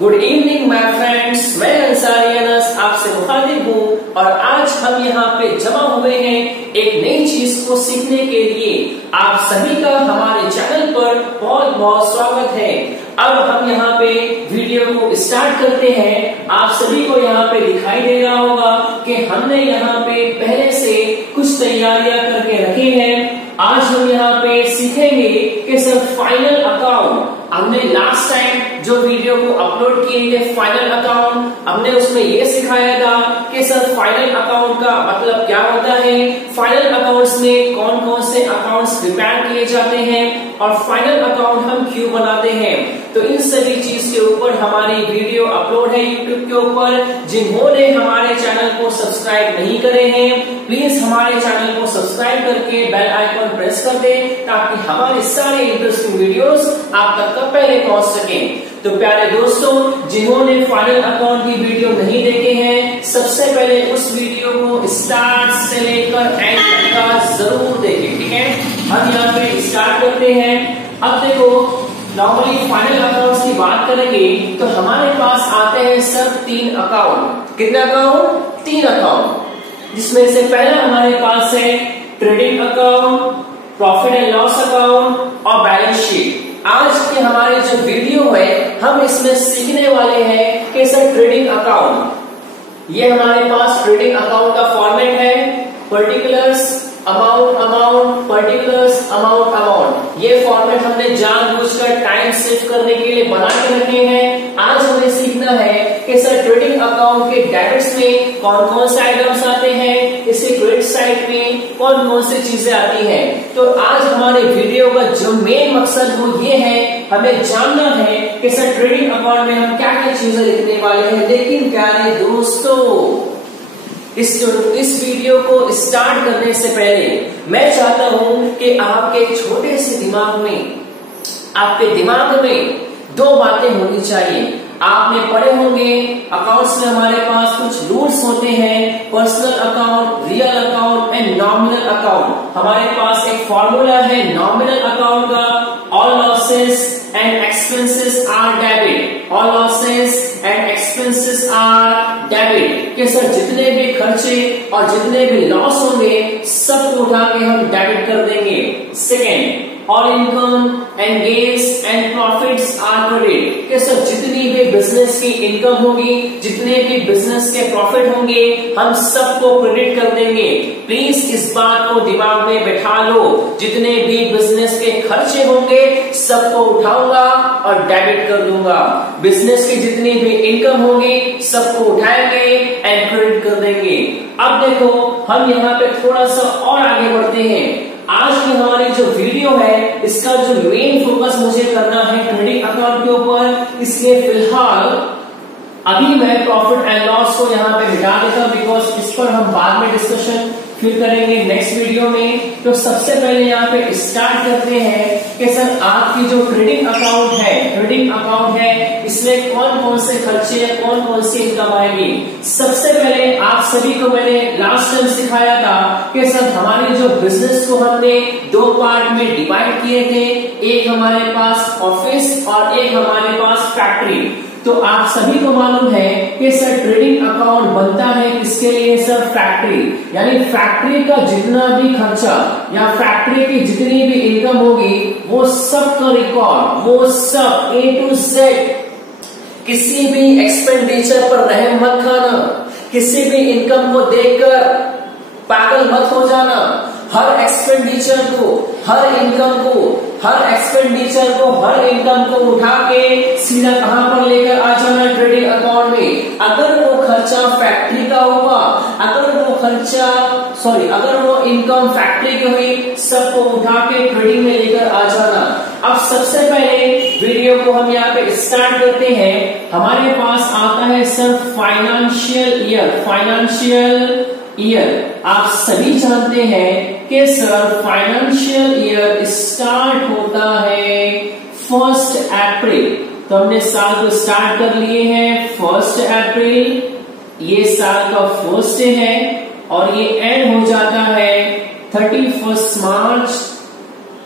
Good evening my friends, मैं अंसारी अनस आपसे मुखातिब हूँ और आज हम यहाँ पे जमा हुए हैं एक नई चीज को सीखने के लिए। आप सभी का हमारे चैनल पर बहुत बहुत स्वागत है। अब हम यहाँ पे वीडियो को स्टार्ट करते हैं। आप सभी को यहाँ पे दिखाई दे रहा होगा कि हमने यहाँ पे पहले से कुछ तैयारियां करके रखी हैं। आज हम यहाँ पे सीखेंगे कि सर फाइनल अकाउंट, हमने लास्ट टाइम जो वीडियो को अपलोड किए थे फाइनल अकाउंट, हमने उसमें ये सिखाया था कि सर फाइनल अकाउंट का मतलब क्या होता है, फाइनल अकाउंट्स में कौन कौन से अकाउंट्स प्रिपेयर किए जाते हैं और फाइनल अकाउंट हम क्यों बनाते हैं। तो इन सभी चीज के ऊपर हमारी वीडियो अपलोड है यूट्यूब के ऊपर। जिन्होंने हमारे चैनल को सब्सक्राइब नहीं करे हैं, प्लीज हमारे चैनल को सब्सक्राइब करके बेल आइकन प्रेस कर दें ताकि हमारे सारे इंटरेस्टिंग वीडियोस आप तक पहले पहुंच सके। तो प्यारे दोस्तों, जिन्होंने फाइनल अकाउंट की वीडियो नहीं देखे हैं, सबसे पहले उस वीडियो को स्टार्ट से लेकर एंड तक जरूर देखें, ठीक है। हम यहाँ पे स्टार्ट करते हैं। अब देखो, नॉर्मली फाइनल अकाउंट्स की बात करेंगे तो हमारे पास आते हैं सब 3 अकाउंट। कितने अकाउंट? 3 अकाउंट, जिसमें से पहला हमारे पास है trading account, profit and loss account और बैलेंस शीट। आज के हमारे जो वीडियो है हम इसमें सीखने वाले हैं कि सर ट्रेडिंग अकाउंट, ये हमारे पास ट्रेडिंग अकाउंट का फॉर्मेट है। पर्टिकुलर्स अमाउंट, पर्टिकुलर्स अमाउंट, ये फॉर्मेट हमने जानबूझकर टाइम सेव करने के लिए बना के रखे हैं। आज हमें सीखना है कि सर ट्रेडिंग अकाउंट के डेबिट्स में कौन कौन से आइटम्स आते हैं, इसके क्रेडिट साइड में कौन कौन सी चीजें आती हैं। तो आज हमारे वीडियो का जो मेन मकसद वो ये है, हमें जानना है कि सर ट्रेडिंग अकाउंट में हम क्या क्या चीजें लिखने वाले हैं। लेकिन प्यारे दोस्तों, इस वीडियो को स्टार्ट करने से पहले मैं चाहता हूं कि आपके छोटे से दिमाग में, आपके दिमाग में 2 बातें होनी चाहिए। आपने पढ़े होंगे अकाउंट्स में हमारे पास कुछ रूल्स होते हैं, personal account, real account and nominal account. हमारे पास एक फॉर्मूला है नॉमिनल अकाउंट का, all losses and expenses are debit, all losses and expenses are debit. कि सर जितने भी खर्चे और जितने भी लॉस होंगे सबको उठा के हम डेबिट कर देंगे। Second, all income and gains and profits are credit. कि सर जितनी भी बिजनेस की इनकम होगी, जितने भी बिजनेस के प्रॉफिट होंगे, हम सबको क्रेडिट कर देंगे। प्लीज इस बात को दिमाग में बैठा लो, जितने भी बिजनेस के खर्चे होंगे सबको उठाऊंगा और डेबिट कर दूंगा। बिजनेस की जितनी भी इनकम होगी सबको उठाएंगे एंड क्रेडिट कर देंगे। अब देखो, हम यहाँ पे थोड़ा सा और आगे बढ़ते हैं। आज की हमारी जो वीडियो है इसका जो मेन फोकस मुझे करना है ट्रेडिंग अकाउंट के ऊपर। इसलिए फिलहाल अभी मैं प्रॉफिट एंड लॉस को यहाँ पे मिटा देता हूँ, बिकॉज इस पर हम बाद में डिस्कशन फिर करेंगे नेक्स्ट वीडियो में। तो सबसे पहले यहाँ पे स्टार्ट करते हैं कि सर आपकी जो ट्रेडिंग अकाउंट है इसमें कौन कौन से खर्चे, कौन कौन सी इनकम आएगी। सबसे पहले आप सभी को मैंने लास्ट टाइम सिखाया था कि सर हमारी जो बिजनेस को हमने 2 पार्ट में डिवाइड किए थे, एक हमारे पास ऑफिस और एक हमारे पास फैक्ट्री। तो आप सभी को मालूम है कि सर ट्रेडिंग अकाउंट बनता है किसके लिए सर? फैक्ट्री, यानी फैक्ट्री का जितना भी खर्चा या फैक्ट्री की जितनी भी इनकम होगी वो सब का रिकॉर्ड, वो सब A to Z। किसी भी एक्सपेंडिचर पर रहम मत खाना, किसी भी इनकम को देखकर पागल मत हो जाना। हर एक्सपेंडिचर को, हर इनकम को, हर इनकम को उठा के सीधा कहां पर लेकर आ जाना? ट्रेडिंग अकाउंट में। अगर वो खर्चा फैक्ट्री का हुआ, अगर वो इनकम फैक्ट्री की हुई, सबको उठा के ट्रेडिंग में लेकर आ जाना। अब सबसे पहले वीडियो को हम यहाँ पे स्टार्ट करते हैं। हमारे पास आता है सर फाइनेंशियल ईयर। आप सभी जानते हैं कि सर फाइनेंशियल ईयर स्टार्ट होता है 1 अप्रैल। तो हमने साल को स्टार्ट कर लिए हैं 1 अप्रैल, ये साल का फर्स्ट है और ये एंड हो जाता है 31 मार्च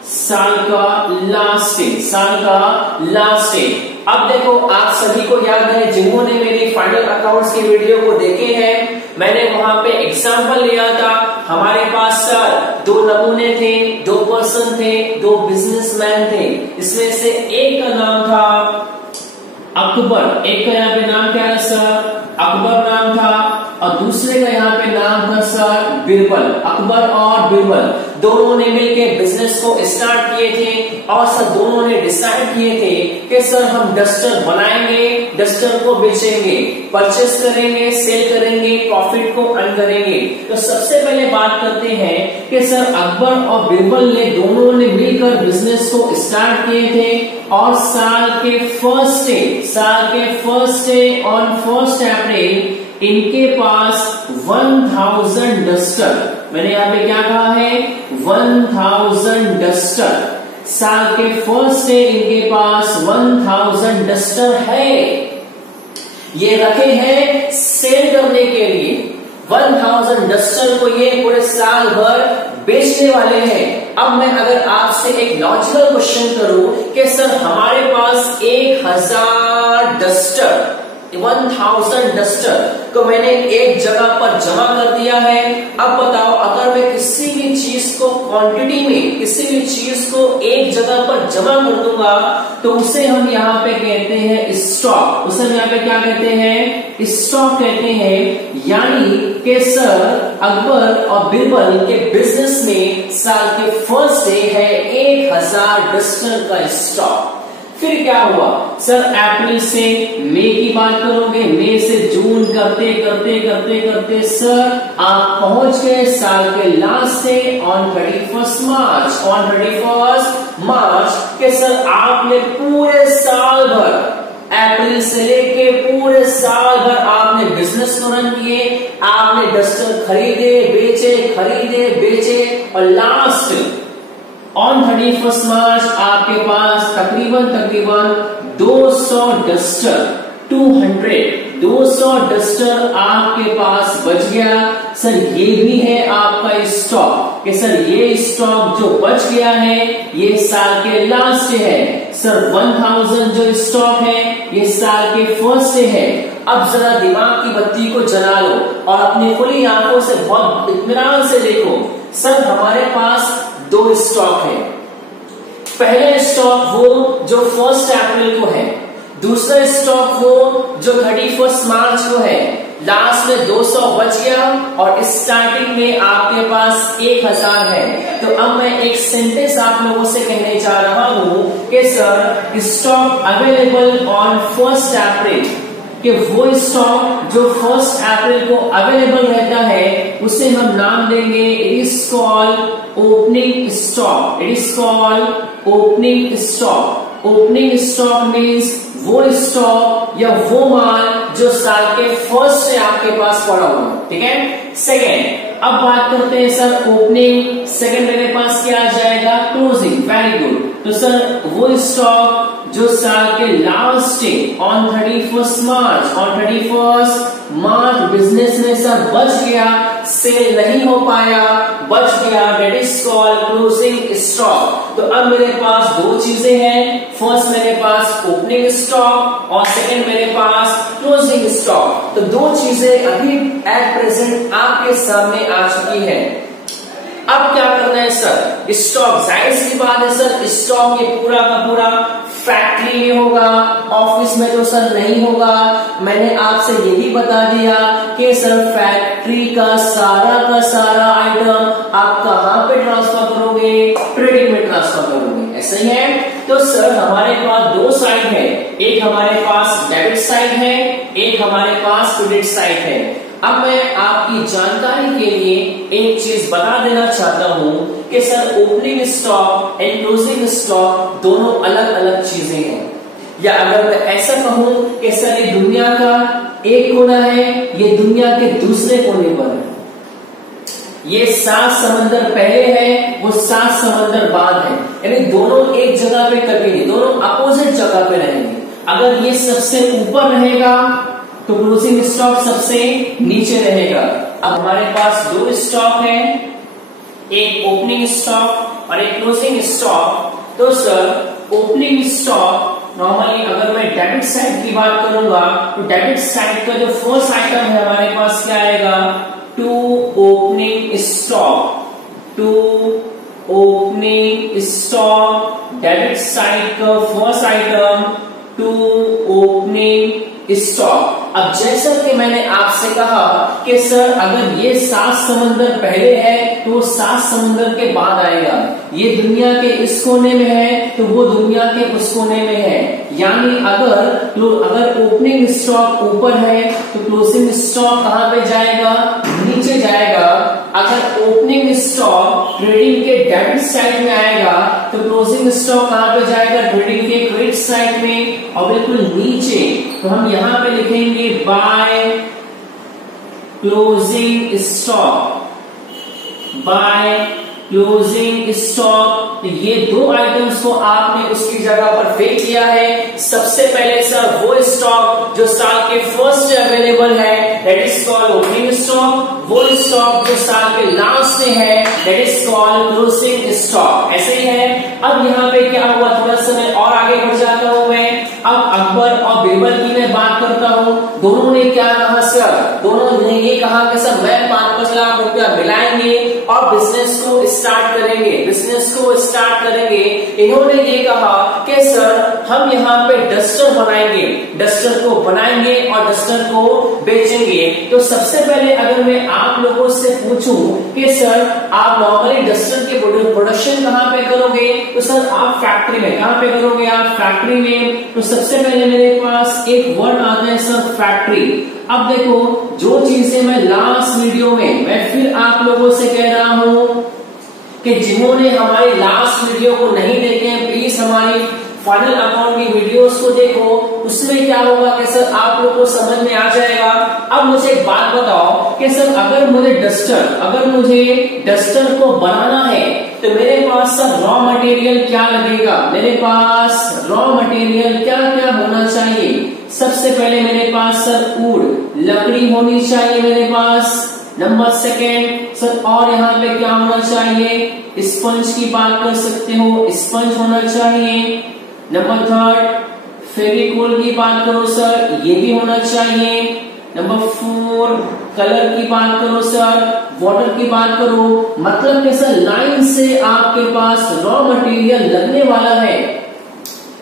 साल का लास्ट डे, साल का लास्ट डे। अब देखो आप सभी को याद है, जिन्होंने मेरी फाइनल अकाउंट्स की वीडियो को देखे हैं, मैंने वहां पे एग्जांपल लिया था। हमारे पास सर 2 नमूने थे, 2 पर्सन थे, 2 बिजनेसमैन थे। इसमें से एक का नाम था अकबर, एक का यहाँ पे नाम क्या है सर, अकबर नाम था, और दूसरे का यहाँ पे नाम था सर बिरबल। अकबर और बिरबल दोनों ने मिलकर बिजनेस को स्टार्ट किए थे, और सर दोनों ने डिसाइड किए थे कि सर हम डस्टर बनाएंगे, डस्टर को बेचेंगे, परचेस करेंगे, सेल करेंगे, प्रॉफिट को अर्न करेंगे। तो सबसे पहले बात करते हैं कि सर अकबर और बिरबल ने दोनों ने मिलकर बिजनेस को स्टार्ट किए थे, और साल के फर्स्ट डे ऑन 1 अप्रैल इनके पास 1000 डस्टर, मैंने यहाँ पे क्या कहा है 1000 डस्टर, साल के फर्स्ट डे इनके पास 1000 डस्टर है, ये रखे हैं सेल करने के लिए। 1000 डस्टर को ये पूरे साल भर बेचने वाले हैं। अब मैं अगर आपसे एक लॉजिकल क्वेश्चन करूं कि सर हमारे पास 1000 डस्टर, 1000 डस्टर को मैंने एक जगह पर जमा कर दिया है। अब बताओ, अगर मैं किसी भी चीज को क्वांटिटी में, किसी भी चीज को एक जगह पर जमा कर दूंगा, तो उसे हम यहाँ पे कहते हैं स्टॉक। उसे हम यहाँ पे क्या कहते हैं, स्टॉक कहते हैं। यानी कि सर अकबर और बिरबल के बिजनेस में साल के फर्स्ट डे है 1000 डस्टर का स्टॉक। फिर क्या हुआ सर, अप्रैल से मई की बात करोगे, मई से जून करते करते करते करते सर आप पहुंच गए साल के लास्ट डे ऑन 31 मार्च के सर आपने पूरे साल भर, अप्रैल से लेके पूरे साल भर आपने बिजनेस को रन किए, आपने डस्टर खरीदे बेचे, और लास्ट ऑन 31 मार्च आपके पास तकरीबन 200 डस्टर, 200 डस्टर आपके पास बच गया। सर ये भी है आपका स्टॉक, कि सर ये स्टॉक जो बच गया है ये साल के लास्ट डे है। सर 1000 जो स्टॉक है ये साल के फर्स्ट डे है। अब जरा दिमाग की बत्ती को जला लो और अपनी खुली आंखों से बहुत इत्मीनान से देखो। सर हमारे पास 2 स्टॉक है। पहले स्टॉक वो जो 1 अप्रैल को है, दूसरा स्टॉक वो जो 31 मार्च को है। लास्ट में 200 बच गया और स्टार्टिंग में आपके पास 1000 है। तो अब मैं एक सेंटेंस आप लोगों से कहने जा रहा हूं कि सर स्टॉक अवेलेबल ऑन 1 अप्रैल, कि वो स्टॉक जो 1 अप्रैल को अवेलेबल रहता है उसे हम नाम देंगे it is called opening stock. It is called opening stock. Opening stock means वो स्टॉक या वो माल जो साल के फर्स्ट से आपके पास पड़ा हुआ है। ठीक है। सेकेंड, अब बात करते हैं सर ओपनिंग, सेकेंड मेरे पास क्या आ जाएगा, क्लोजिंग। Very good. तो सर वो स्टॉक जो साल के last day on 31 March business में सर बच गया, सेल नहीं हो पाया, बच गया, that is called closing stock. तो अब मेरे पास 2 चीजें हैं, फर्स्ट मेरे पास ओपनिंग स्टॉक और सेकंड मेरे पास क्लोजिंग स्टॉक। तो 2 चीजें अभी एट प्रेजेंट आपके सामने आ चुकी है। अब क्या करना है सर, स्टॉक, जाहिर सी बात है सर स्टॉक ये पूरा का पूरा फैक्ट्री में होगा, ऑफिस में तो सर नहीं होगा। मैंने आपसे ये भी बता दिया कि सर फैक्ट्री का सारा आइटम आप कहां पे ट्रांसफर करोगे, ट्रेडिंग में ट्रांसफर करोगे। ऐसा ही है। तो सर हमारे पास 2 साइड है, एक हमारे पास डेबिट साइड है, एक हमारे पास क्रेडिट साइड है। अब मैं आपकी जानकारी के लिए एक चीज बता देना चाहता हूं कि sir opening stock and closing stock दोनों अलग अलग चीजें हैं। या अगर मैं ऐसा कहूं कि सर ये दुनिया का एक कोना है, ये दुनिया के दूसरे कोने पर है, ये 7 समंदर पहले है, वो 7 समंदर बाद है, यानी दोनों एक जगह पे कभी नहीं, दोनों अपोजिट जगह पे रहेंगे। अगर ये सबसे ऊपर रहेगा तो क्लोजिंग स्टॉक सबसे नीचे रहेगा। अब हमारे पास 2 स्टॉक है, एक ओपनिंग स्टॉक और एक क्लोजिंग स्टॉक। तो सर ओपनिंग स्टॉक नॉर्मली अगर मैं डेबिट साइड की बात करूंगा तो डेबिट साइड का जो फर्स्ट आइटम है हमारे पास क्या आएगा, to opening stock, to opening stock. Debit side का first item to opening stock. अब जैसा कि मैंने आपसे कहा कि सर अगर ये 7 समंदर पहले है तो 7 समंदर के बाद आएगा, ये दुनिया के इस कोने में है तो वो दुनिया के उस कोने में है। यानी अगर ओपनिंग स्टॉक ऊपर है तो क्लोजिंग स्टॉक कहां पे जाएगा, नीचे जाएगा। अगर ओपनिंग स्टॉक ट्रेडिंग के डेबिट साइड में आएगा तो क्लोजिंग स्टॉक कहां पे जाएगा, ट्रेडिंग के क्रेडिट साइड में और बिल्कुल नीचे। तो हम यहां पे लिखेंगे by closing stock, by closing stock. ये दो आइटम्स को आपने उसकी जगह पर फेंक किया है। सबसे पहले सर वो स्टॉक जो साल के फर्स्ट अवेलेबल है that is called opening stock, वो स्टॉक जो साल के लास्ट में है that is called closing stock. ऐसे ही है। अब यहाँ पे क्या हुआ, थोड़ा सा मैं और आगे बढ़ जाता हूं। मैं अब अकबर और बीरबल की मैं बात करता हूं। दोनों ने क्या कहा सर, दोनों ने ये कहा कि सर मैं 5-5 लाख रुपया मिलाएंगे और बिजनेस को स्टार्ट करेंगे, बिजनेस को स्टार्ट करेंगे। इन्होंने ये कहा कि सर हम यहाँ पे डस्टर बनाएंगे, डस्टर को बनाएंगे और डस्टर को बेचेंगे। तो सबसे पहले अगर मैं आप लोगों से पूछूं कि सर आप नॉर्मली डस्टर के प्रोडक्शन कहाँ पे करोगे, तो सर आप फैक्ट्री में। कहाँ पे करोगे आप, फैक्ट्री में। तो सबसे पहले मेरे पास एक वर्ड आता है सर फैक्ट्री। अब देखो जो चीजें मैं लास्ट वीडियो में मैं फिर आप लोगों से कह रहा हूं कि जिन्होंने हमारी लास्ट वीडियो को नहीं देखे हैं प्लीज हमारी फाइनल अकाउंट की वीडियोस को देखो। उसमें क्या होगा कि सर आप लोगों को समझ में आ जाएगा। अब मुझे एक बात बताओ कि सर अगर मुझे डस्टर को बनाना है तो मेरे पास सर रॉ मटेरियल क्या लगेगा, मेरे पास रॉ मटेरियल क्या क्या होना चाहिए। सबसे पहले मेरे पास सर वुड लकड़ी होनी चाहिए मेरे पास। नंबर सेकेंड सर और यहाँ पे क्या होना चाहिए, स्पंज की बात कर सकते हो, स्पंज होना चाहिए। नंबर थर्ड फेविकोल की बात करो सर, ये भी होना चाहिए। नंबर 4 कलर की बात करो सर, वाटर की बात करो। मतलब कि सर लाइन से आपके पास रॉ मटेरियल लगने वाला है।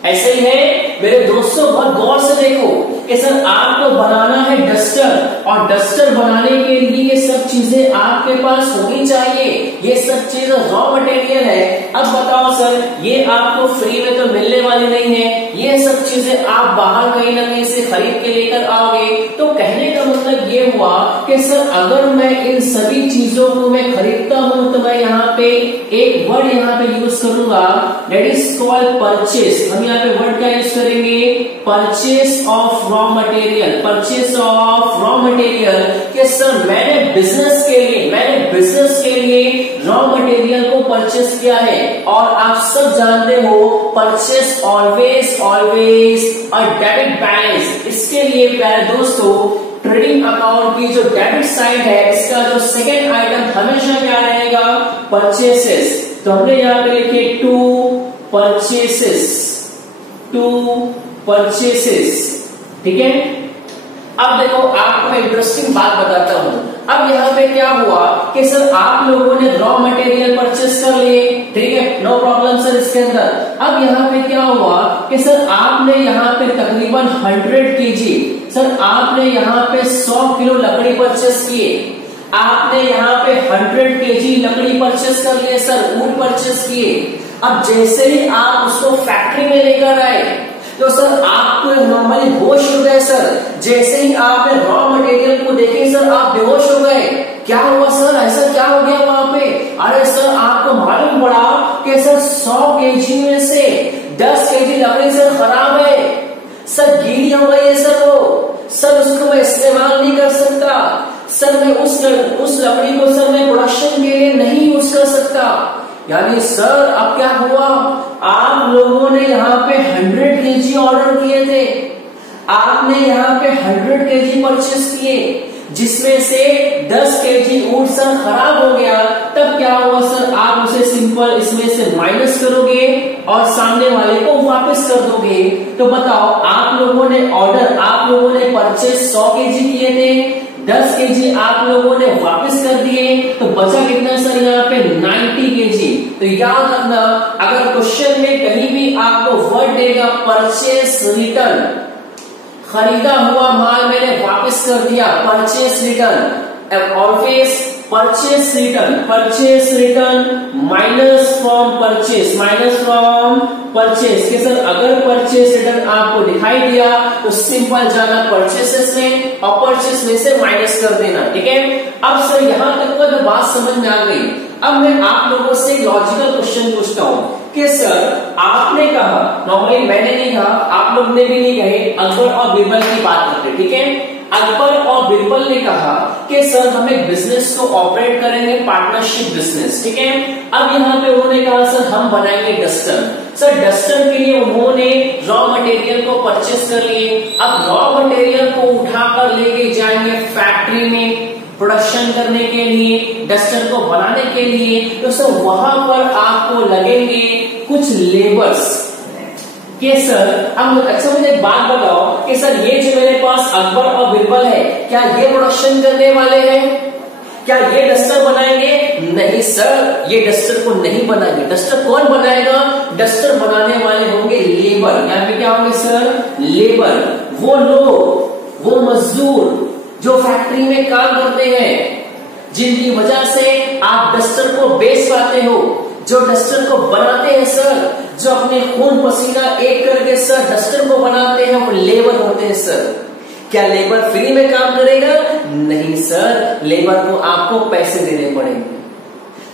ऐसे ही है मेरे दोस्तों, बहुत गौर से देखो कि सर आपको बनाना है डस्टर और डस्टर बनाने के लिए ये सब चीजें आपके पास होनी चाहिए। ये सब चीजें रॉ मटेरियल है। अब बताओ सर ये आपको फ्री में तो मिलने वाली नहीं है, ये सब चीजें आप बाहर कहीं ना कहीं से खरीद के लेकर आओगे। तो कहने का मतलब ये हुआ कि सर अगर मैं इन सभी चीजों को मैं खरीदता हूं तो मैं यहाँ पे एक वर्ड यहाँ पे यूज करूंगा दैट इज कॉल्ड परचेस। हम यहाँ पे वर्ड क्या यूज करेंगे, purchase of raw material, purchase of raw material. कि सर मैंने बिजनेस के लिए रॉ मटेरियल को परचेस किया है। और आप सब जानते हो purchase always a debit balance. इसके लिए प्यारे दोस्तों ट्रेडिंग अकाउंट की जो डेबिट साइड है इसका जो सेकेंड आइटम हमेशा क्या रहेगा, परचेसेस। तो हमने यहाँ पे लिखे टू परचेसेस, ठीक है। अब देखो आपको मैं इंटरेस्टिंग बात बताता हूं। अब यहाँ पे क्या हुआ कि सर आप लोगों ने रॉ मटेरियल परचेस कर लिए, ठीक है, नो प्रॉब्लम सर इसके अंदर। अब यहाँ पे क्या हुआ कि सर आपने यहाँ पे तकरीबन 100 केजी, सर आपने यहाँ पे 100 किलो लकड़ी परचेस किए। आपने यहाँ पे 100 केजी लकड़ी परचेस कर लिए सर, वुड परचेस किए। अब जैसे ही आप उसको फैक्ट्री में लेकर आए तो सर आपको नॉर्मली होश हो गए सर। जैसे ही आपने रॉ मटेरियल को देखे सर आप बेहोश हो गए। क्या हुआ सर, ऐसा क्या हो गया वहां पे? अरे सर आपको मालूम पड़ा कि सर 100 केजी में से 10 केजी लकड़ी सर खराब है, सर गीली हो गई है सर वो, सर उसको मैं इस्तेमाल नहीं कर सकता सर, मैं उस लकड़ी को सर मैं प्रोडक्शन के लिए नहीं यूज कर सकता। यानी सर अब क्या हुआ, आप लोगों ने यहाँ पे 100 केजी ऑर्डर किए थे, आपने यहाँ पे 100 केजी परचेस किए, जिसमें से 10 केजी वुड सर खराब हो गया। तब क्या हुआ सर, आप उसे सिंपल इसमें से माइनस करोगे और सामने वाले को वापस कर दोगे। तो बताओ आप लोगों ने ऑर्डर, आप लोगों ने परचेज 100 केजी किए थे, 10 केजी आप लोगों ने वापस कर दिए, तो बचा कितना सर यहाँ पे 90 केजी। तो याद रखना, अगर क्वेश्चन में कहीं भी आपको वर्ड देगा परचेज रिटर्न, खरीदा हुआ माल मैंने वापस कर दिया, purchase return, always purchase return minus from purchase, के सर अगर परचेज रिटर्न आपको दिखाई दिया तो सिंपल जाना परचेसेस में और परचेस में से माइनस कर देना, ठीक है। अब सर यहां तक तो बात समझ में आ गई। अब मैं आप लोगों से लॉजिकल क्वेश्चन पूछता हूँ कि सर आपने कहा, नॉर्मली मैंने नहीं कहा, आप लोग ने भी नहीं कहे, अकबर और बीरबल की बात करते, ठीक है। अकबर और बीरबल ने कहा कि सर हम एक बिजनेस को ऑपरेट करेंगे, पार्टनरशिप बिजनेस, ठीक है। अब यहाँ पे उन्होंने कहा सर हम बनाएंगे डस्टर। सर डस्टर के लिए उन्होंने रॉ मटेरियल को परचेस कर लिए। अब रॉ मटेरियल को उठाकर लेके जाएंगे फैक्ट्री में प्रोडक्शन करने के लिए, डस्टर को बनाने के लिए। तो सर वहां पर आपको लगेंगे कुछ लेबर्स के सर। अब अच्छा मुझे एक बात बताओ कि सर ये जो मेरे पास अकबर और बीरबल है, क्या ये प्रोडक्शन करने वाले हैं? क्या ये डस्टर बनाएंगे? नहीं सर, ये डस्टर को नहीं बनाएंगे। डस्टर कौन बनाएगा? डस्टर बनाने वाले होंगे लेबर। यहाँ पे क्या होंगे सर? लेबर। वो लोग, वो मजदूर जो फैक्ट्री में काम करते हैं, जिनकी वजह से आप डस्टर को बेच पाते हो, जो डस्टर को बनाते हैं सर, जो अपने खून पसीना एक करके सर डस्टर को बनाते हैं, वो लेबर होते हैं सर। क्या लेबर फ्री में काम करेगा? नहीं सर, लेबर को आपको पैसे देने पड़ेंगे।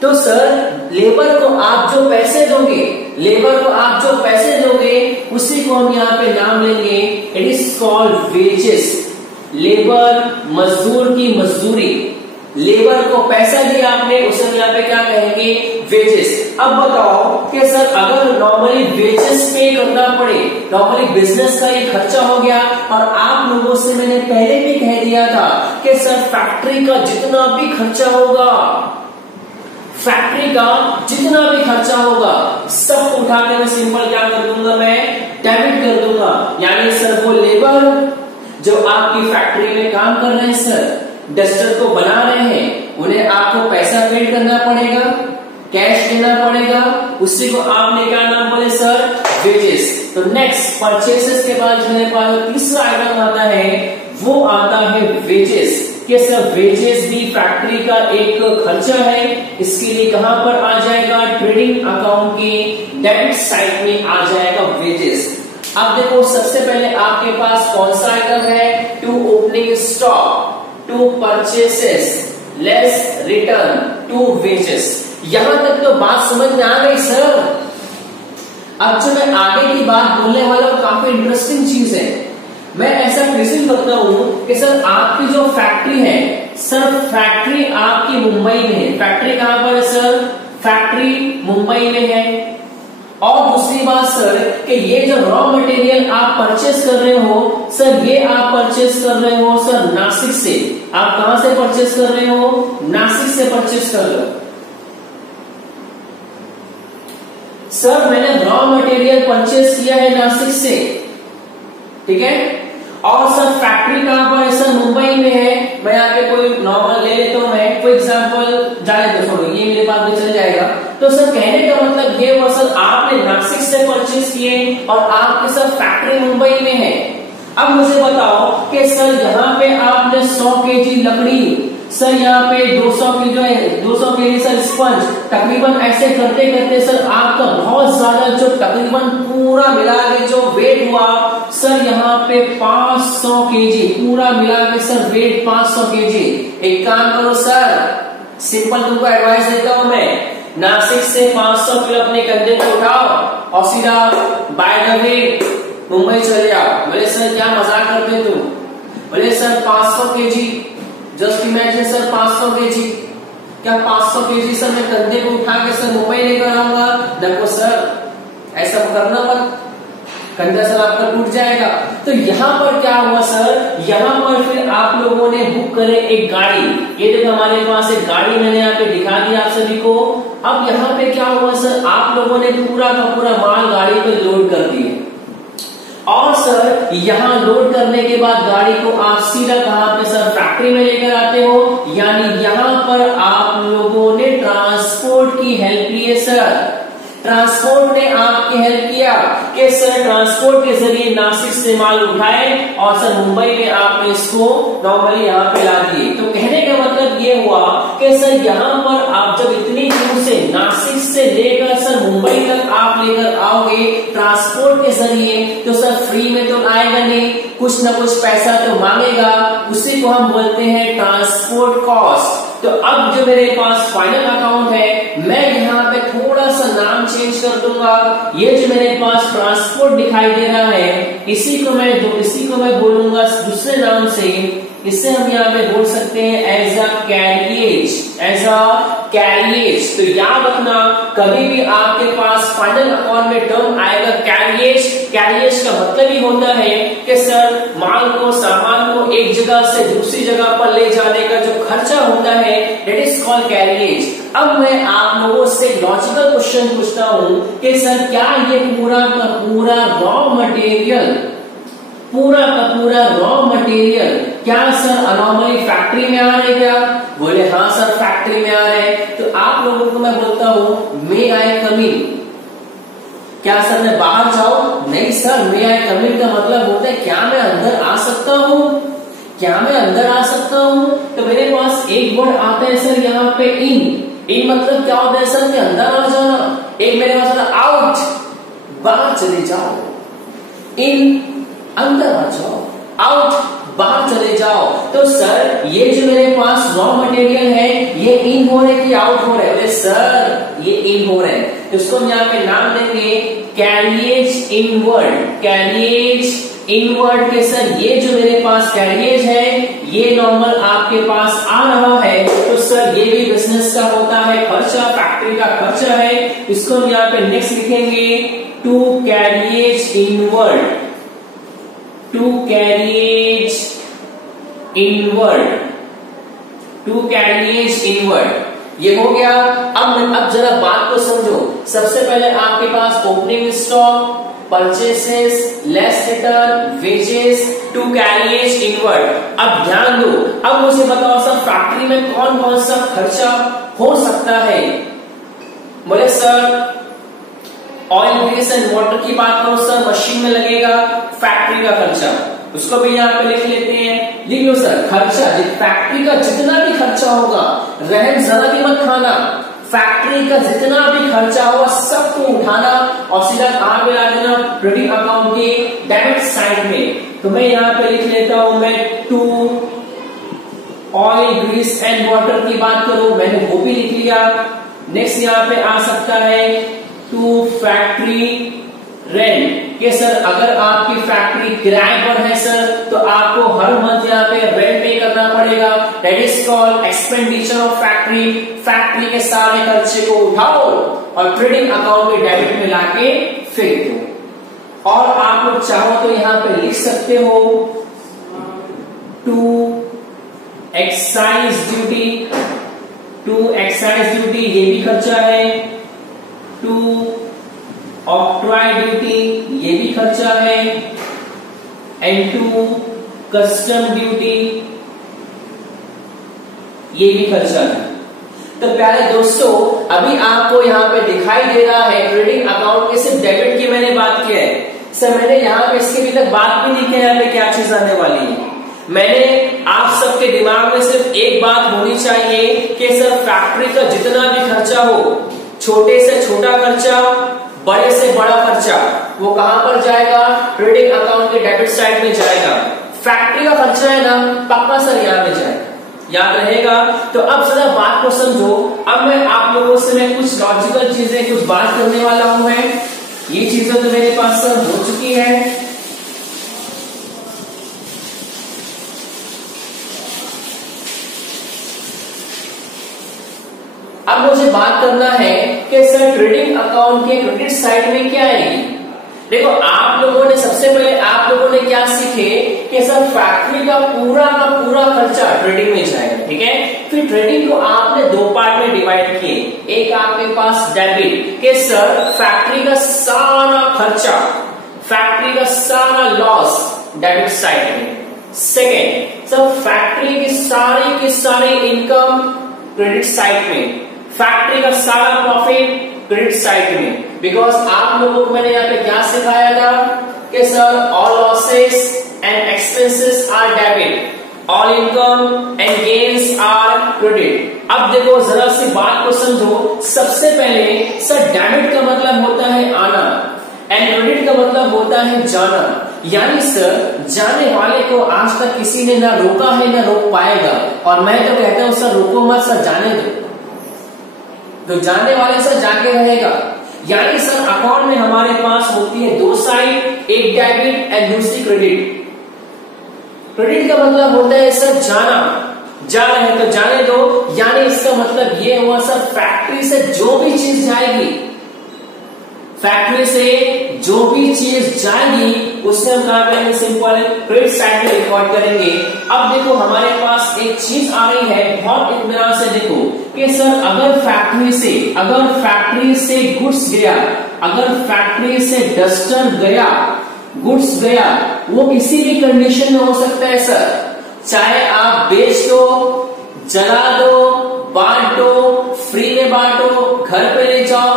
तो सर लेबर को आप जो पैसे दोगे, लेबर को आप जो पैसे दोगे, उसी को हम यहाँ पे नाम लेंगे, it is called wages. Labour, मजदूर की मजदूरी, लेबर को पैसा दिया आपने, उसे यहाँ पे क्या कहेंगे? वेजेस। अब बताओ कि सर अगर नॉर्मली वेजेस पे करना पड़े, नॉर्मली बिजनेस का ये खर्चा हो गया, और आप लोगों से मैंने पहले भी कह दिया था कि सर फैक्ट्री का जितना भी खर्चा होगा, फैक्ट्री का जितना भी खर्चा होगा, सब उठा के मैं सिंपल क्या कर दूंगा? मैं डेबिट कर दूंगा। यानी सर वो लेबर जो आपकी फैक्ट्री में काम कर रहे हैं सर, डस्टर को बना रहे हैं, उन्हें आपको पैसा पेड करना पड़ेगा, कैश देना पड़ेगा, उसी को आपने क्या नाम बोले सर? वेजेस। तो नेक्स्ट परचेसेस के बाद जो मेरे पास तीसरा आइटम आता है, वो आता है वेजेस। कि सर वेजेस भी फैक्ट्री का एक खर्चा है। इसके लिए कहां पर आ जाएगा? ट्रेडिंग अकाउंट की डेबिट साइड में आ जाएगा वेजेस। अब देखो सबसे पहले आपके पास कौन सा आइटम है? To opening stock, to purchases, less return, to wages. यहां तक तो बात समझ में आ गई सर। अब जो मैं आगे की बात बोलने वाला हूं, काफी इंटरेस्टिंग चीज है। मैं ऐसा प्रिज्यूम करता हूं कि सर आपकी जो फैक्ट्री है सर, फैक्ट्री आपकी मुंबई में है। फैक्ट्री कहां पर है सर? फैक्ट्री मुंबई में है। और दूसरी बात सर कि ये जो रॉ मटेरियल आप परचेस कर रहे हो सर, ये आप परचेस कर रहे हो सर नासिक से। आप कहां से परचेस कर रहे हो? नासिक से परचेस कर रहे हो सर। मैंने रॉ मटेरियल परचेस किया है नासिक से, ठीक है। और सर फैक्ट्री कहां पर है सर? मुंबई में है। मैं यहाँ पे कोई नॉर्मल ले लेता हूं, मैं कोई एग्जांपल जाने दो, छोड़ो ये मेरे पास में चल जाएगा। तो सर कहने का मतलब ये हुआ सर आपने नासिक से परचेस किए और आपके सर फैक्ट्री मुंबई में है। अब मुझे बताओ कि सर यहाँ पे आपने 100 केजी लकड़ी, सर यहाँ पे 200 की जो है 200 केजी सर स्पंज, तकरीबन ऐसे करते करते सर आपका बहुत ज्यादा जो तकरीबन पूरा मिला के जो वेट हुआ सर यहाँ पे 500 केजी, पूरा मिला के सर वेट 500 केजी। एक काम करो सर, सिंपल तुमको एडवाइस देता हूं मैं, नासिक से 500 किलो अपने कंधे पे उठाओ और सीधा बाय द वे मुंबई चले जाओ। बोले सर क्या मजाक करते तुम? बोले sir 500 KG, just imagine sir 500 KG, क्या 500 केजी सर मैं कंधे पे उठा के सर मुंबई लेकर आऊंगा? देखो सर ऐसा करना मत, कंधा सर आपका टूट जाएगा। तो यहाँ पर क्या हुआ सर, यहाँ पर फिर आप लोगों ने बुक करे एक गाड़ी। ये देखो हमारे पास एक गाड़ी मैंने यहाँ पे दिखा दी आप सभी को। अब यहाँ पे क्या हुआ सर, आप लोगों ने पूरा का पूरा माल गाड़ी पे लोड कर दिए और सर यहाँ लोड करने के बाद गाड़ी को आप सीधा कहाँ पे सर, फैक्ट्री में लेकर आते हो। यानी यहाँ पर आप लोगों ने ट्रांसपोर्ट की हेल्प ली है सर। ट्रांसपोर्ट ने आपकी हेल्प किया कि सर ट्रांसपोर्ट के जरिए नासिक से माल उठाए और सर मुंबई में आपने इसको नॉर्मली यहाँ पे ला दिए। तो कहने का मतलब ये हुआ कि सर यहाँ पर आप जब इतनी दूर से नासिक से लेकर सर मुंबई तक आप लेकर आओगे ट्रांसपोर्ट के जरिए, तो सर फ्री में तो आएगा नहीं, कुछ ना कुछ पैसा तो मांगेगा। उसी को हम बोलते हैं ट्रांसपोर्ट कॉस्ट। तो अब जो मेरे पास फाइनल अकाउंट है, मैं यहाँ पे थोड़ा सा नाम चेंज कर दूंगा। ये जो मेरे पास ट्रांसपोर्ट दिखाई दे रहा है, इसी को मैं बोलूंगा दूसरे नाम से। इससे हम यहाँ पे बोल सकते हैं एज अ कैरियेज, एज अ कैरियेज। तो याद रखना, कभी भी आपके पास फाइनल अकाउंट में टर्म आएगा कैरियेज। कैरियेज का मतलब ही होता है कि सर माल को, सामान को एक जगह से दूसरी जगह पर ले जाने का जो खर्चा होता है, दैट इज कॉल्ड कैरियेज। अब मैं आप लोगों से लॉजिकल क्वेश्चन पूछता हूं कि सर क्या ये पूरा का पूरा रॉ मटेरियल, पूरा का पूरा रॉ मटेरियल क्या सर अनॉर्मली फैक्ट्री में आ रहे क्या? बोले हाँ सर फैक्ट्री में आ रहे हैं। तो आप लोगों को मैं बोलता हूं मे आई कम इन, क्या सर मैं बाहर जाऊं? नहीं सर, मे आई कम इन का मतलब होता है क्या मैं अंदर आ सकता हूं, क्या मैं अंदर आ सकता हूं? तो मेरे पास एक वर्ड आता है सर यहाँ पे इन। इन मतलब क्या होता है सर, कि अंदर आ जाना। एक मेरे पास आता आउट, बाहर चले जाओ। इन अंदर आ जाओ, आउट बाहर चले जाओ। तो सर ये जो मेरे पास रॉ मटेरियल है, ये इन हो रहे कि आउट हो रहे? बोले सर ये इन हो रहे हैं। तो इसको हम यहाँ पे नाम देंगे कैरियेज इनवर्ड। कैरियेज इनवर्ड के सर ये जो मेरे पास कैरियेज है, ये नॉर्मल आपके पास आ रहा है। तो सर ये भी बिजनेस का होता है खर्चा, फैक्ट्री का खर्चा है। इसको हम यहाँ पे नेक्स्ट लिखेंगे to carriage inward, to carriage inward, to carriage inward. ये हो गया। अब जरा बात को समझो। सबसे पहले आपके पास opening stock, purchases, less return, wages, to carriage inward. अब ध्यान दो, अब मुझे बताओ सर फैक्ट्री में कौन कौन सा खर्चा हो सकता है? बोले sir oil, grease and water की बात करो सर, मशीन में लगेगा फैक्ट्री का खर्चा, उसको भी यहाँ पे लिख लेते हैं। लिख लो सर खर्चा, फैक्ट्री का जितना भी खर्चा होगा, रहन जरा भी मत खाना, फैक्ट्री का जितना भी खर्चा होगा सबको उठाना और सीधा कहां पे ला देना, क्रेडिट अकाउंट के डेबिट साइड में। तो मैं यहाँ पे लिख लेता हूं, मैं to oil, grease and water की बात करूं, मैंने वो भी लिख लिया। नेक्स्ट यहाँ पे आ सकता है टू फैक्ट्री रेंट, कि सर अगर आपकी फैक्ट्री किराए पर है सर, तो आपको हर मंथ यहाँ पे रेंट पे करना पड़ेगा। That is called expenditure of factory. Factory के सारे खर्चे को उठाओ और ट्रेडिंग अकाउंट में डेबिट में लाके फेंक दो। और आप लोग चाहो तो यहाँ पे लिख सकते हो to excise duty, to excise duty ये भी खर्चा है। टू ऑक्ट्रॉय ड्यूटी ये भी खर्चा है। एंड टू कस्टम ड्यूटी ये भी खर्चा है। तो प्यारे दोस्तों, अभी आपको यहाँ पे दिखाई दे रहा है ट्रेडिंग अकाउंट के सिर्फ डेबिट की मैंने बात की है सर। मैंने यहाँ पे इसके भी तक बात भी नहीं किया यहाँ पे क्या चीज आने वाली है। मैंने आप सबके दिमाग में सिर्फ एक बात होनी चाहिए कि सर फैक्ट्री का जितना भी खर्चा हो, छोटे से छोटा खर्चा, बड़े से बड़ा खर्चा, वो कहां पर जाएगा? ट्रेडिंग अकाउंट के डेबिट साइड में जाएगा। फैक्ट्री का खर्चा है ना, पक्का सर यहाँ पे जाएगा, याद रहेगा। तो अब जरा बात को समझो। अब मैं आप लोगों से मैं कुछ लॉजिकल चीजें कुछ बात करने वाला हूं। मैं ये चीजें तो मेरे पास सर हो चुकी है। अब मुझे बात करना है कि सर ट्रेडिंग अकाउंट के क्रेडिट साइड में क्या आएगी? देखो आप लोगों ने सबसे पहले आप लोगों ने क्या सीखे कि सर फैक्ट्री का पूरा खर्चा ट्रेडिंग में जाएगा, ठीक है। फिर ट्रेडिंग को आपने दो पार्ट में डिवाइड किए, एक आपके पास डेबिट के सर फैक्ट्री का सारा खर्चा, फैक्ट्री का सारा लॉस डेबिट साइड में। सेकेंड सर फैक्ट्री की सारी इनकम क्रेडिट साइड में, फैक्ट्री का सारा प्रॉफिट क्रेडिट साइड में। बिकॉज आप लोगों को मैंने यहाँ पे क्या सिखाया था कि sir all losses and expenses are debit, all income and gains are credit. अब देखो जरा सी बात को समझो। सबसे पहले सर डेबिट का मतलब होता है आना एंड क्रेडिट का मतलब होता है जाना। यानी सर जाने वाले को आज तक किसी ने ना रोका है ना रोक पाएगा, और मैं तो कहता हूं सर रोको मत, सर जाने दो, तो जाने वाले सर जाके रहेगा। यानी सर अकाउंट में हमारे पास होती है दो साइड, एक डेबिट एंड दूसरी क्रेडिट। क्रेडिट का मतलब होता है सर जाना, जा रहे हैं तो जाने दो। यानी इसका मतलब ये हुआ सर फैक्ट्री से जो भी चीज जाएगी, फैक्ट्री से जो भी चीज जाएगी उससे हम क्या करेंगे, सिंपल क्रेडिट साइड में रिकॉर्ड करेंगे। अब देखो हमारे पास एक चीज आ रही है, बहुत इत्मीनान से देखो कि सर अगर फैक्ट्री से गुड्स गया, अगर फैक्ट्री से डस्टर गया, गुड्स गया, वो किसी भी कंडीशन में हो सकता है सर, चाहे आप बेच दो, जला दो, बांट दो, फ्री में बांटो, घर पे ले जाओ,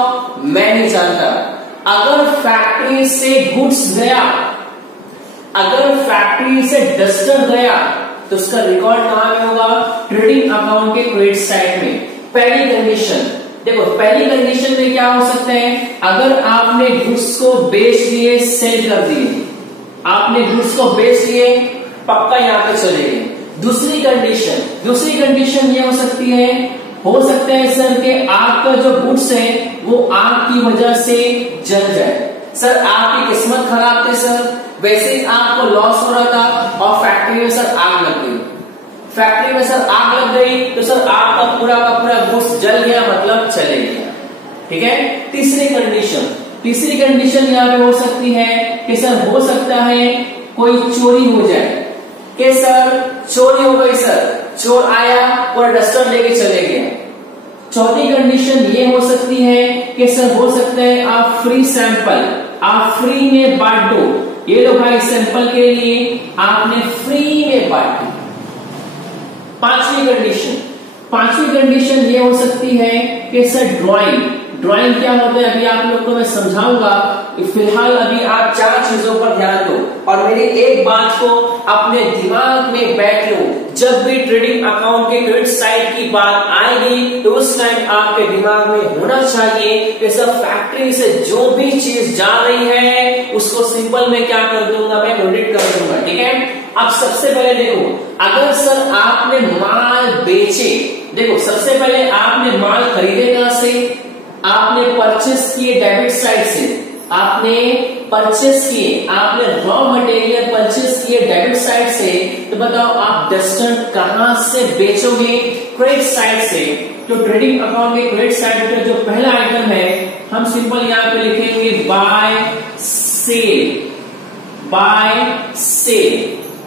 मैं नहीं जानता। अगर फैक्ट्री से गुड्स गया, अगर फैक्ट्री से डस्टर गया, तो उसका रिकॉर्ड कहां में होगा, ट्रेडिंग अकाउंट के क्रेडिट साइड में। पहली कंडीशन देखो, पहली कंडीशन में क्या हो सकता है, अगर आपने गुड्स को बेच लिए, सेल कर दिए, आपने गुड्स को बेच लिए, पक्का यहां पे चले गए। दूसरी कंडीशन ये हो सकती है, सर कि आपका जो गुड्स है वो आग की वजह से जल जाए। सर आपकी किस्मत खराब थी सर, वैसे ही आपको लॉस हो रहा था और फैक्ट्री में सर आग लग गई, फैक्ट्री में सर आग लग गई तो सर आपका पूरा का पूरा गुड्स जल गया, मतलब चले गया, ठीक है। तीसरी कंडीशन यहाँ पे हो सकती है कि सर हो सकता है कोई चोरी हो जाए, कि सर चोरी हो गई, सर चोर आया और डस्टर लेके चले गए। चौथी कंडीशन ये हो सकती है कि सर हो सकता है आप फ्री सैंपल, आप फ्री में बांट दो, ये लो भाई सैंपल के लिए आपने फ्री में बांट दी। पांचवी कंडीशन ये हो सकती है कि सर ड्राइंग क्या होता है अभी आप लोग को मैं समझाऊंगा। फिलहाल अभी आप चार चीजों पर ध्यान दो और मेरी एक बात को अपने दिमाग में बैठ लो, जब भी ट्रेडिंग अकाउंट के क्रेडिट साइड की बात आएगी तो उस टाइम आपके दिमाग में होना चाहिए कि सर फैक्ट्री से जो भी चीज जा रही है उसको सिंपल में क्या कर दूंगा, मैं क्रेडिट कर दूंगा, ठीक है। अब सबसे पहले देखो, अगर सर आपने माल बेचे, देखो सबसे पहले आपने माल खरीदे कहां से, आपने परचेस किए डेबिट साइड से, आपने परचेस किए, आपने रॉ मटेरियल परचेस किए डेबिट साइड से, तो बताओ आप डस्टर कहां से बेचोगे, क्रेडिट साइड से। तो ट्रेडिंग अकाउंट के क्रेडिट साइड का जो पहला आइटम है हम सिंपल यहां पे लिखेंगे बाय सेल,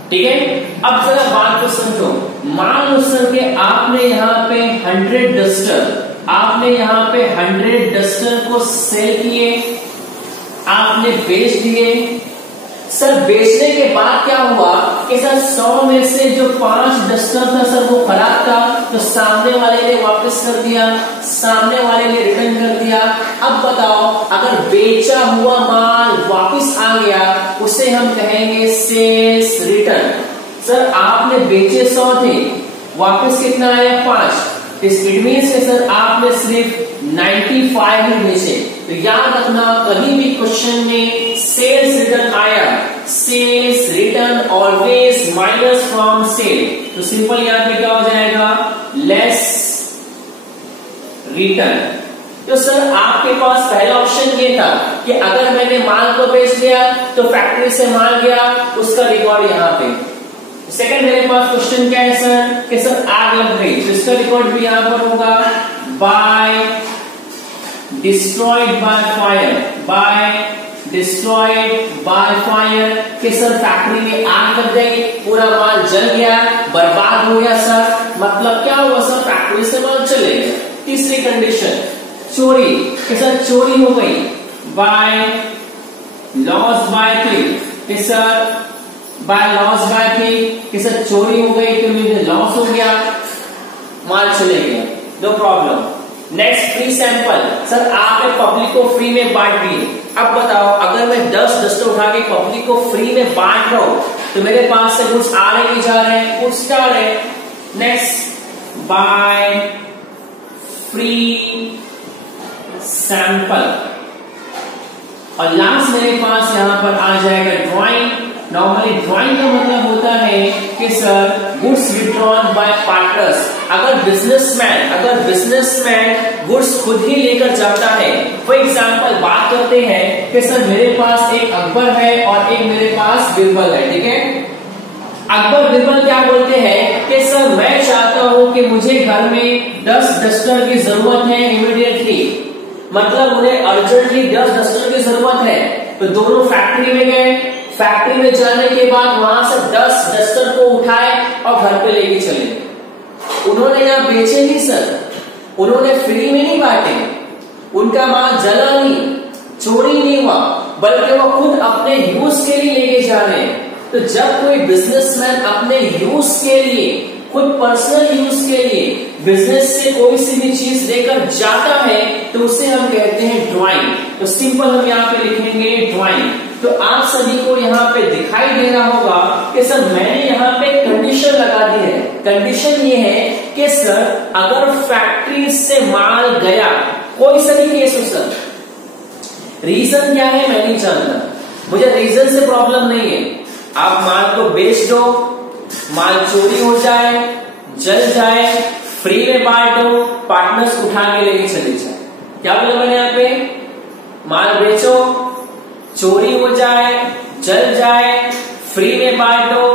ठीक है। अब जरा बात को समझो, मान लो सर के आपने यहाँ पे 100 डस्टर, आपने यहाँ पे 100 डस्टर को सेल किए, आपने बेच दिए। सर बेचने के बाद क्या हुआ कि सर 100 में से जो 5 डस्टर था सर वो खराब था, तो सामने वाले ने वापस कर दिया, सामने वाले ने रिटर्न कर दिया। अब बताओ अगर बेचा हुआ माल वापस आ गया उसे हम कहेंगे सेल्स रिटर्न। सर आपने बेचे 100 थे, वापस कितना आया 5, इट मीन्स सर आपने सिर्फ 95 ही बेचे। तो याद रखना कभी भी क्वेश्चन में सेल्स रिटर्न आया, sales return always minus from sale, तो सिंपल यहाँ पे क्या हो जाएगा, लेस रिटर्न। तो सर आपके पास पहला ऑप्शन ये था कि अगर मैंने माल को बेच दिया तो फैक्ट्री से माल गया, उसका रिकॉर्ड यहाँ पे। सेकंड मेरे पास क्वेश्चन क्या है सर कि सर आग लग गई, तो इसका रिकॉर्ड भी यहां पर होगा by destroyed by fire, by destroyed by fire कि सर फैक्ट्री में आग लग गई, पूरा माल जल गया, बर्बाद हो गया सर, मतलब क्या हुआ सर, फैक्ट्री से माल चले गए। तीसरी कंडीशन चोरी कि सर चोरी हो गई, बाय लॉस बाय थीफ कि sir by loss by thief कि सर चोरी हो गई तो मुझे लॉस हो गया, माल चले गया, no problem. Next free sample, sir आपने पब्लिक को फ्री में बांट दिए। अब बताओ अगर मैं 10 डस्टर उठा के पब्लिक को फ्री में बांट रहा हूं तो मेरे पास से गुड्स आ रहे नहीं जा रहे हैं, गुड्स जा रहे हैं। नेक्स्ट बाय फ्री सैंपल और लास्ट मेरे पास यहां पर आ जाएगा ड्राइंग। नॉर्मली ड्राइंग का मतलब होता है कि sir goods withdrawn bye partners. अगर बिजनेसमैन गुड्स खुद ही लेकर जाता है, फॉर एग्जांपल बात करते हैं कि सर मेरे पास एक अकबर है और एक मेरे पास बिरबल है, ठीक है। अकबर बिरबल क्या बोलते हैं कि सर मैं चाहता हूं कि मुझे घर में 10 डस्टर की जरूरत है इमीडिएटली, मतलब उन्हें अर्जेंटली 10 डस्टर की जरूरत है। तो दोनों फैक्ट्री में गए, फैक्ट्री में जाने के बाद वहां से 10 डस्टर को उठाए और घर पे लेके चले। उन्होंने यहाँ बेचे नहीं सर, उन्होंने फ्री में नहीं बांटे, उनका माल जला नहीं, चोरी नहीं हुआ, बल्कि वो खुद अपने यूज के लिए लेके जा रहे हैं। तो जब कोई बिजनेसमैन अपने यूज के लिए, खुद पर्सनल यूज के लिए बिजनेस से कोई सी भी चीज लेकर जाता है तो उसे हम कहते हैं ड्राइंग। तो सिंपल हम यहाँ पे लिखेंगे ड्राइंग। तो आप सभी को यहाँ पे दिखाई दे रहा होगा कि सर मैंने यहाँ पे कंडीशन लगा दी है। कंडीशन ये है कि सर अगर फैक्ट्री से माल गया, कोई सा भी केस हो सर, रीजन क्या है मैं नहीं जानता, मुझे रीजन से प्रॉब्लम नहीं है। आप माल को बेच दो, माल चोरी हो जाए, जल जाए, फ्री में बांट दो, पार्टनर्स उठा के लेके चले जाए। क्या बोला मैंने यहाँ पे, माल बेचो, चोरी हो जाए, जल जाए, फ्री में बांट दो,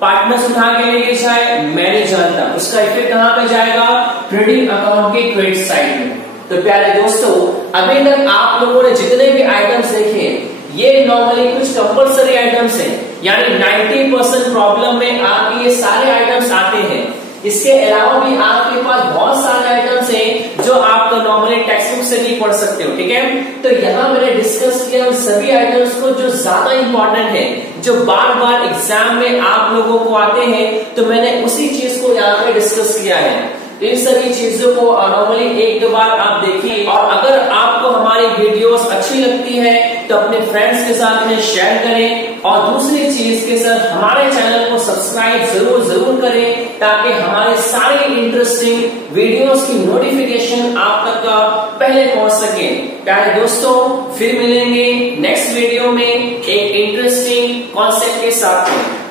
पार्टनर्स उठा के लेके जाए, मैं नहीं जानता। उसका इफेक्ट कहां पे जाएगा, ट्रेडिंग अकाउंट के क्रेडिट साइड में। तो प्यारे दोस्तों अभी तक आप लोगों ने जितने भी आइटम्स देखे ये नॉर्मली कुछ कंपल्सरी आइटम्स हैं, यानी 90% प्रॉब्लम में आपके ये सारे आइटम्स आते हैं। इसके अलावा भी आपके पास बहुत सारे आइटम्स हैं जो आप तो नॉर्मली टेक्स्ट बुक से नहीं पढ़ सकते हो, ठीक है। तो यहाँ मैंने डिस्कस किया उन सभी आइटम्स को जो ज्यादा इंपॉर्टेंट है, जो बार बार एग्जाम में आप लोगों को आते हैं, तो मैंने उसी चीज को यहाँ पे डिस्कस किया है। तो इन सभी चीजों को नॉर्मली एक दो बार आप देखिए, और अगर आपको हमारी वीडियोस अच्छी लगती है तो अपने फ्रेंड्स के साथ में शेयर करें, और दूसरी चीज के सर हमारे चैनल को सब्सक्राइब जरूर करें ताकि हमारे सारे इंटरेस्टिंग वीडियोस की नोटिफिकेशन आप तक पहले पहुंच सके। प्यारे दोस्तों फिर मिलेंगे नेक्स्ट वीडियो में एक इंटरेस्टिंग कॉन्सेप्ट के साथ में।